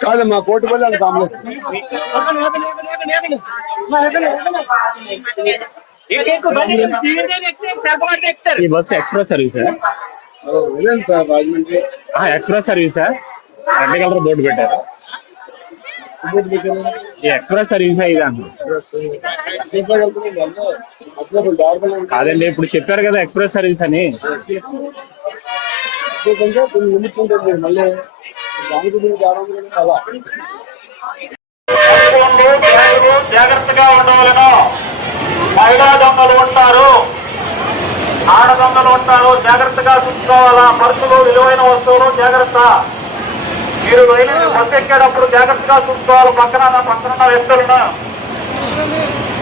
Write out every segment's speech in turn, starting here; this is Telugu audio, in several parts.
కాదమ్మా కోటి పల్లి అంత కాంప్లెక్స్ ఈ బస్సు ఎక్స్ప్రెస్ సర్వీస్ ఇదేం sir Rajahmundry express service red colour board పెట్టారు. Express service. కాదండి ఇప్పుడు చెప్పారు కదా ఎక్స్ప్రెస్ సర్వీస్ అని. అంటే కొన్ని లిమిట్స్ ఉంటుంది మళ్ళీ. అలా. ఆడ దొంగలు ఉంటారు జాగ్రత్తగా చూసుకోవాలా? పర్సులు విలువైన వస్తువులు జాగ్రత్త. మీరు రైలు బస్సు ఎక్కేటప్పుడు జాగ్రత్తగా చూసుకోవాలి. పక్కన పక్కన వ్యక్తులను.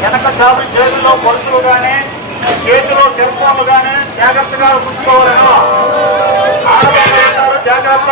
వెనక చాపి జేబుల్లో పర్సులు కానీ చేతిలో సెల్ ఫోన్లు కానీ జాగ్రత్తగా చూసుకోవాలి. ఆడ ఉంటారు జాగ్రత్త.